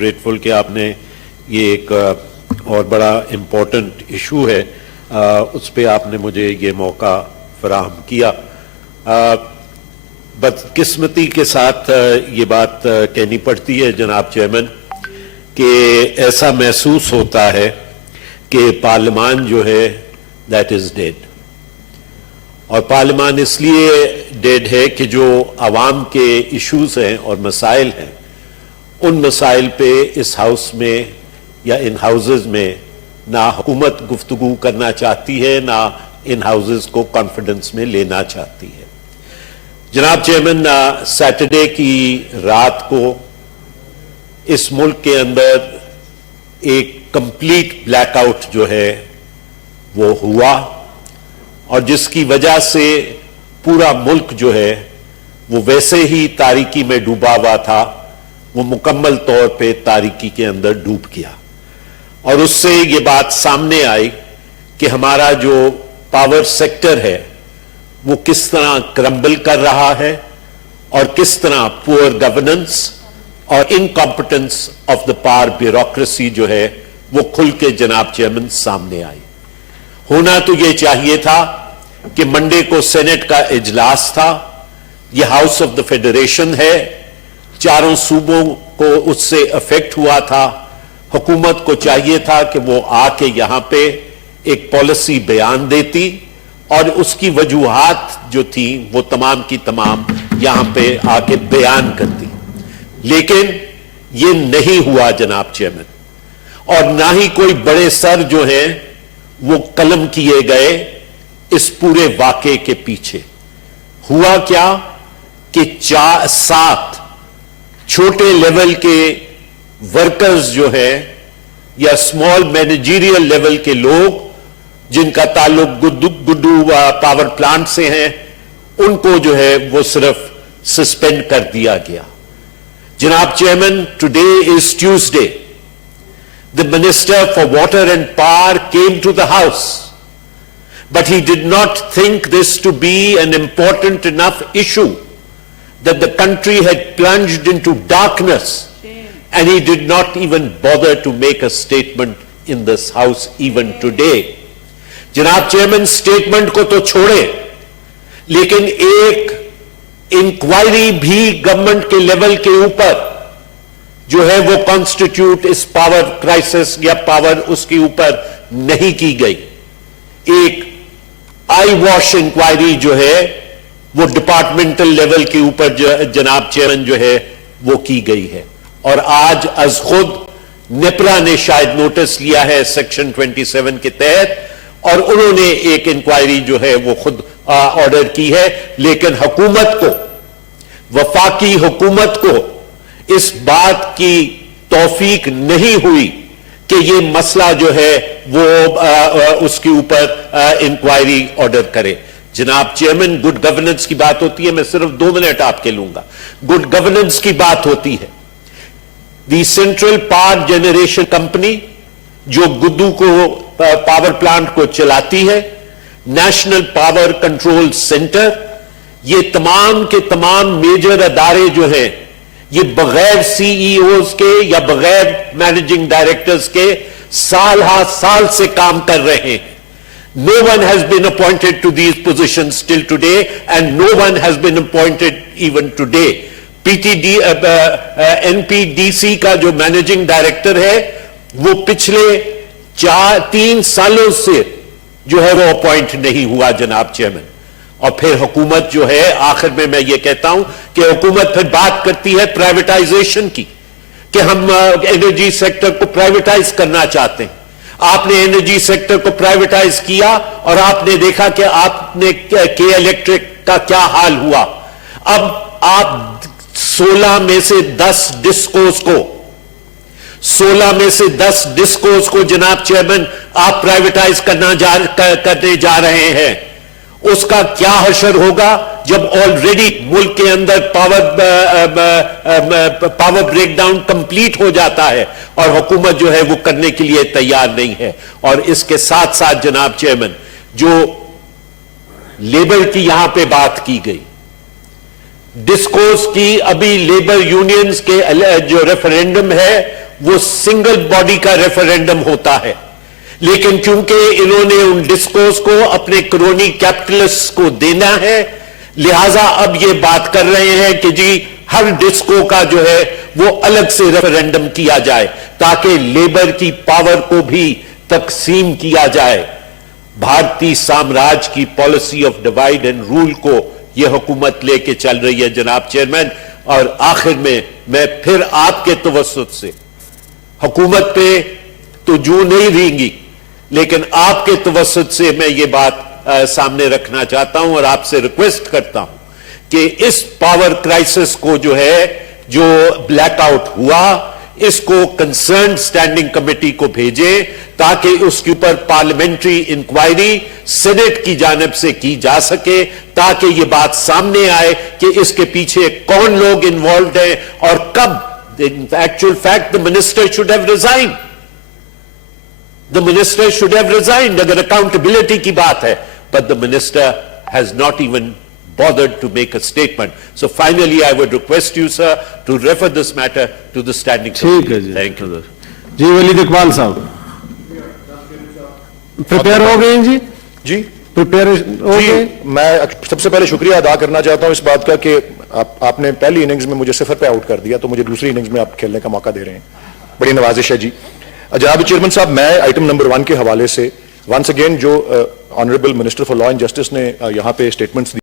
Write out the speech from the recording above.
grateful کہ آپ نے یہ ایک اور بڑا امپورٹنٹ ایشو ہے اس پہ آپ نے مجھے یہ موقع فراہم کیا. بدقسمتی کے ساتھ یہ بات کہنی پڑتی ہے جناب چیئرمین کہ ایسا محسوس ہوتا ہے کہ پارلیمان جو ہے دیٹ از ڈیڈ. اور پارلیمان اس لیے ڈیڈ ہے کہ جو عوام کے ایشوز ہیں اور مسائل ہیں ان مسائل پہ اس ہاؤس میں یا ان ہاؤسز میں نہ حکومت گفتگو کرنا چاہتی ہے نہ ان ہاؤسز کو کانفیڈنس میں لینا چاہتی ہے. جناب چیئرمین سیٹرڈے کی رات کو اس ملک کے اندر ایک کمپلیٹ بلیک آؤٹ جو ہے وہ ہوا اور جس کی وجہ سے پورا ملک جو ہے وہ ویسے ہی تاریکی میں ڈوبا ہوا تھا وہ مکمل طور پہ تاریکی کے اندر ڈوب گیا. اور اس سے یہ بات سامنے آئی کہ ہمارا جو پاور سیکٹر ہے وہ کس طرح کرمبل کر رہا ہے اور کس طرح پور گورننس اور incompetence of the power bureaucracy جو ہے وہ کھل کے جناب چیئرمین سامنے آئی. ہونا تو یہ چاہیے تھا کہ منڈے کو سینٹ کا اجلاس تھا, یہ ہاؤس آف دا فیڈریشن ہے, چاروں صوبوں کو اس سے افیکٹ ہوا تھا, حکومت کو چاہیے تھا کہ وہ آ کے یہاں پہ ایک پالیسی بیان دیتی اور اس کی وجوہات جو تھیں وہ تمام کی تمام یہاں پہ آ کے بیان کرتی. لیکن یہ نہیں ہوا جناب چیئرمین, اور نہ ہی کوئی بڑے سر جو ہیں وہ قلم کیے گئے اس پورے واقعے کے پیچھے. ہوا کیا کہ 7 چھوٹے لیول کے ورکرز جو ہیں یا اسمال مینیجریل لیول کے لوگ جن کا تعلق گڈو پاور پلانٹ سے ہیں ان کو جو ہے وہ صرف سسپینڈ کر دیا گیا. جناب chairman, today is Tuesday. The Minister for Water and Power came to the House, but he did not think this to be an important enough issue that the country had plunged into darkness, and he did not even bother to make a statement in this House even today. جناب chairman, statement کو تو چھوڑے لیکن ایک inquiry بھی government کے level کے اوپر جو ہے وہ کانسٹیٹیوٹ اس پاور کرائسس یا پاور اس کے اوپر نہیں کی گئی. ایک آئی واش انکوائری جو ہے وہ ڈپارٹمنٹل لیول کے اوپر جناب چیئرمین جو ہے وہ کی گئی ہے. اور آج از خود نیپرا نے شاید نوٹس لیا ہے سیکشن 27 کے تحت اور انہوں نے ایک انکوائری جو ہے وہ خود آرڈر کی ہے. لیکن حکومت کو, وفاقی حکومت کو اس بات کی توفیق نہیں ہوئی کہ یہ مسئلہ جو ہے وہ اس کے اوپر انکوائری آرڈر کرے. جناب چیئرمین, گڈ گورننس کی بات ہوتی ہے, میں صرف 2 منٹ آپ کے لوں گا. گڈ گورننس کی بات ہوتی ہے. The central power generation company جو گڈو کو پاور پلانٹ کو چلاتی ہے, نیشنل پاور کنٹرول سینٹر, یہ تمام کے تمام میجر ادارے جو ہیں یہ بغیر سی ای اوز کے یا بغیر مینیجنگ ڈائریکٹرز کے سال ہا سال سے کام کر رہے ہیں. No one has been appointed to these positions till today and no one has been appointed even today. NPDC کا جو مینیجنگ ڈائریکٹر ہے وہ پچھلے 3 سالوں سے جو ہے وہ اپوائنٹ نہیں ہوا جناب چیئرمین. اور پھر حکومت جو ہے, آخر میں یہ کہتا ہوں کہ حکومت پھر بات کرتی ہے پرائیویٹائزیشن کی کہ ہم انرجی سیکٹر کو پرائیویٹائز کرنا چاہتے ہیں. آپ نے انرجی سیکٹر کو پرائیویٹائز کیا اور آپ نے دیکھا کہ آپ نے کے الیکٹرک کا کیا حال ہوا. اب آپ 16 میں سے 10 ڈسکوز کو جناب چیئرمین آپ پرائیویٹائز کرنے جا رہے ہیں. اس کا کیا حشر ہوگا جب آلریڈی ملک کے اندر پاور بریک ڈاؤن کمپلیٹ ہو جاتا ہے اور حکومت جو ہے وہ کرنے کے لیے تیار نہیں ہے. اور اس کے ساتھ ساتھ جناب چیئرمین, جو لیبر کی یہاں پہ بات کی گئی, ڈسکوز کی ابھی لیبر یونینز کے جو ریفرینڈم ہے وہ سنگل باڈی کا ریفرینڈم ہوتا ہے. لیکن کیونکہ انہوں نے ان ڈسکوز کو اپنے کرونی کیپٹلسٹ کو دینا ہے, لہذا اب یہ بات کر رہے ہیں کہ جی ہر ڈسکو کا جو ہے وہ الگ سے ریفرینڈم کیا جائے تاکہ لیبر کی پاور کو بھی تقسیم کیا جائے. بھارتی سامراج کی policy of divide and rule کو یہ حکومت لے کے چل رہی ہے جناب چیئرمین. اور آخر میں پھر آپ کے توسط سے حکومت پہ تو جو نہیں رہیں گی, لیکن آپ کے توسط سے میں یہ بات سامنے رکھنا چاہتا ہوں اور آپ سے ریکویسٹ کرتا ہوں کہ اس پاور کرائسس کو جو ہے جو بلیک آؤٹ ہوا اس کو کنسرنڈ سٹینڈنگ کمیٹی کو بھیجیں تاکہ اس کے اوپر پارلیمنٹری انکوائری سینٹ کی جانب سے کی جا سکے, تاکہ یہ بات سامنے آئے کہ اس کے پیچھے کون لوگ انوالوڈ ہیں اور کب. In actual fact, the minister should have resigned. The minister should have resigned اگر accountability کی بات ہے, but the minister has not even bothered to make a statement. So finally I would request you sir to refer this matter to the standing committee. ٹھیک ہے جی. Thank you. جی ولید اقبال صاحب prepare ہو گئے ہیں جی؟ جی prepare ہو جی گئے. میں سب سے پہلے شکریہ ادا کرنا چاہتا ہوں اس بات کا کہ آپ نے پہلی اننگز میں مجھے 0 پہ آؤٹ کر دیا, تو مجھے دوسری اننگز میں آپ کھیلنے کا موقع دے رہے ہیں, بڑی نوازش ہے جی. جناب چیئرمین صاحب, میں آئٹم نمبر 1 کے حوالے سے ونس اگین جو honourable minister for law and justice نے یہاں پہ اسٹیٹمنٹس دی